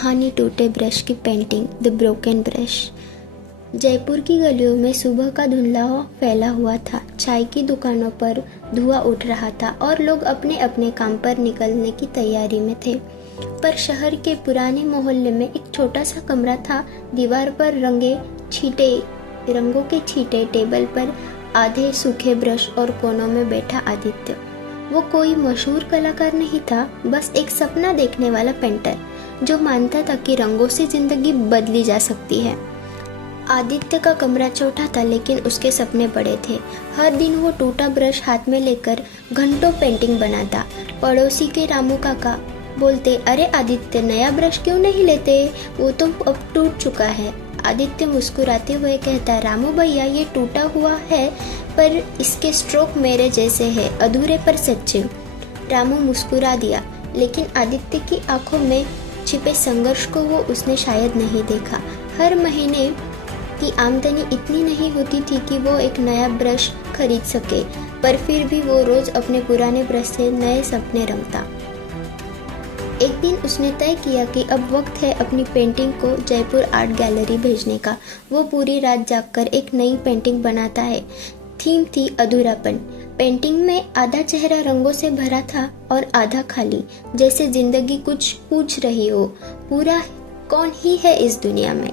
कहानी टूटे ब्रश की painting the broken brush. Jaipur की गलियों में सुबह का धुंधला फैला हुआ था। चाय की दुकानों पर धुआं उठ रहा था और लोग अपने अपने काम पर निकलने की तैयारी में थे। पर शहर के पुराने मोहल्ले में एक छोटा सा कमरा था। दीवार पर रंगों के छींटे, टेबल पर आधे सूखे ब्रश और कोनों में बैठा आदित्य। वो कोई मशहूर कलाकार नहीं था, बस एक सपना देखने वाला पेंटर जो मानता था कि रंगों से जिंदगी बदली जा सकती है। आदित्य का कमरा छोटा था, लेकिन उसके सपने बड़े थे। हर दिन वो टूटा ब्रश हाथ में लेकर घंटों पेंटिंग बनाता। पड़ोसी के रामू काका बोलते, अरे आदित्य, नया ब्रश क्यों नहीं लेते, वो तो अब टूट चुका है। आदित्य मुस्कुराते हुए कहता, रामू भैया, ये टूटा हुआ है पर इसके स्ट्रोक मेरे जैसे है, अधूरे पर सच्चे। रामू मुस्कुरा दिया, लेकिन आदित्य की आंखों में छिपे संघर्ष को वो उसने शायद नहीं देखा। हर महीने की आमदनी इतनी नहीं होती थी कि वो एक नया ब्रश खरीद सके, पर फिर भी वो रोज अपने पुराने ब्रश से नए सपने रंगता। एक दिन उसने तय किया कि अब वक्त है अपनी पेंटिंग को जयपुर आर्ट गैलरी भेजने का। वो पूरी रात जागकर एक नई पेंटिंग बनाता है। थीम थी अधूरापन। पेंटिंग में आधा चेहरा रंगों से भरा था और आधा खाली, जैसे जिंदगी कुछ पूछ रही हो, पूरा कौन ही है इस दुनिया में।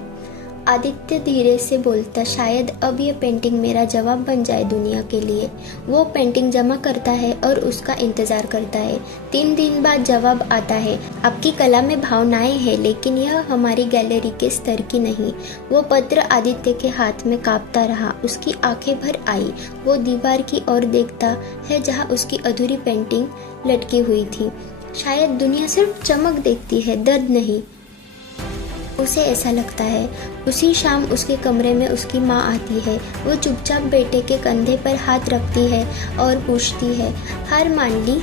आदित्य धीरे से बोलता, शायद अब ये पेंटिंग मेरा जवाब बन जाए दुनिया के लिए। वो पेंटिंग जमा करता है और उसका इंतजार करता है। 3 दिन बाद जवाब आता है, आपकी कला में भावनाएं हैं, लेकिन यह हमारी गैलरी के स्तर की नहीं। वो पत्र आदित्य के हाथ में कांपता रहा। उसकी आंखें भर आई। वो दीवार की ओर देखता है जहाँ उसकी अधूरी पेंटिंग लटकी हुई थी। शायद दुनिया सिर्फ चमक देखती है, दर्द नहीं, उसे ऐसा लगता है। उसी शाम उसके कमरे में उसकी माँ आती है। वो चुपचाप बेटे के कंधे पर हाथ रखती है और पूछती है, हार मान ली?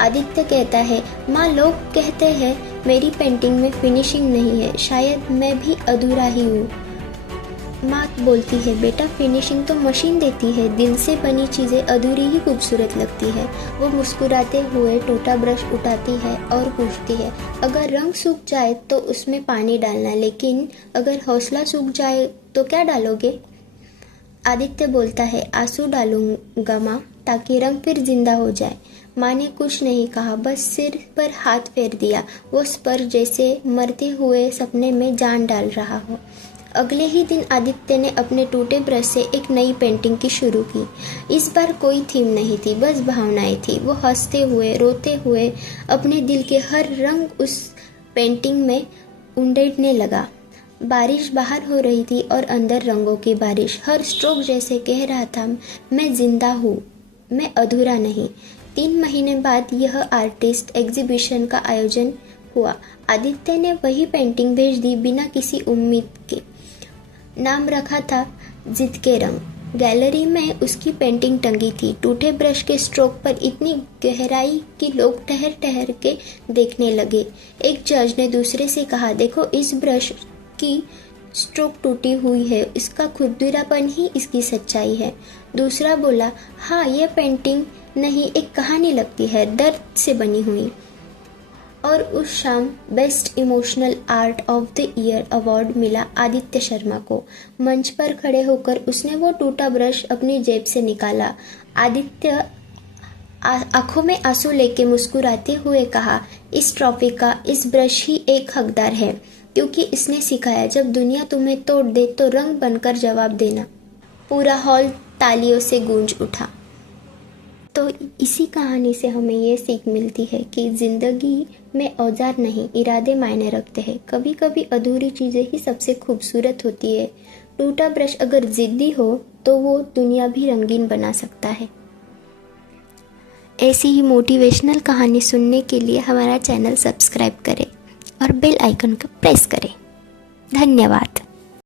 आदित्य कहता है, माँ, लोग कहते हैं मेरी पेंटिंग में फिनिशिंग नहीं है, शायद मैं भी अधूरा ही हूँ। माँ बोलती है, बेटा, फिनिशिंग तो मशीन देती है, दिल से बनी चीजें अधूरी ही खूबसूरत लगती है। वो मुस्कुराते हुए टूटा ब्रश उठाती है और पूछती है, अगर रंग सूख जाए तो उसमें पानी डालना, लेकिन अगर हौसला सूख जाए तो क्या डालोगे? आदित्य बोलता है, आंसू डालूंगा माँ, ताकि रंग फिर जिंदा हो जाए। माँ ने कुछ नहीं कहा, बस सिर पर हाथ फेर दिया। वो स्पर्श जैसे मरते हुए सपने में जान डाल रहा हो। अगले ही दिन आदित्य ने अपने टूटे ब्रश से एक नई पेंटिंग की शुरू की। इस बार कोई थीम नहीं थी, बस भावनाएं थी। वो हंसते हुए, रोते हुए अपने दिल के हर रंग उस पेंटिंग में उंडेड़ने लगा। बारिश बाहर हो रही थी और अंदर रंगों की बारिश। हर स्ट्रोक जैसे कह रहा था, मैं जिंदा हूँ, मैं अधूरा नहीं। 3 महीने बाद यह आर्टिस्ट एग्जीबिशन का आयोजन हुआ। आदित्य ने वही पेंटिंग भेज दी, बिना किसी उम्मीद के। नाम रखा था जिद के रंग। गैलरी में उसकी पेंटिंग टंगी थी, टूटे ब्रश के स्ट्रोक पर इतनी गहराई कि लोग ठहर ठहर के देखने लगे। एक जज ने दूसरे से कहा, देखो, इस ब्रश की स्ट्रोक टूटी हुई है, इसका खुरदुरापन ही इसकी सच्चाई है। दूसरा बोला, हाँ, यह पेंटिंग नहीं, एक कहानी लगती है, दर्द से बनी हुई। और उस शाम best emotional art of the year award मिला आदित्य शर्मा को। मंच पर खड़े होकर उसने वो टूटा ब्रश अपनी जेब से निकाला। आदित्य आंखों में आंसू लेके मुस्कुराते हुए कहा, इस ट्रॉफी का इस ब्रश ही एक हकदार है, क्योंकि इसने सिखाया, जब दुनिया तुम्हें तोड़ दे तो रंग बनकर जवाब देना। पूरा हॉल तालियों से गूंज उठा। तो इसी कहानी से हमें ये सीख मिलती है कि जिंदगी में औजार नहीं, इरादे मायने रखते हैं। कभी कभी अधूरी चीज़ें ही सबसे खूबसूरत होती है। टूटा ब्रश अगर जिद्दी हो तो वो दुनिया भी रंगीन बना सकता है। ऐसी ही मोटिवेशनल कहानी सुनने के लिए हमारा चैनल सब्सक्राइब करें और बेल आइकन को प्रेस करें। धन्यवाद।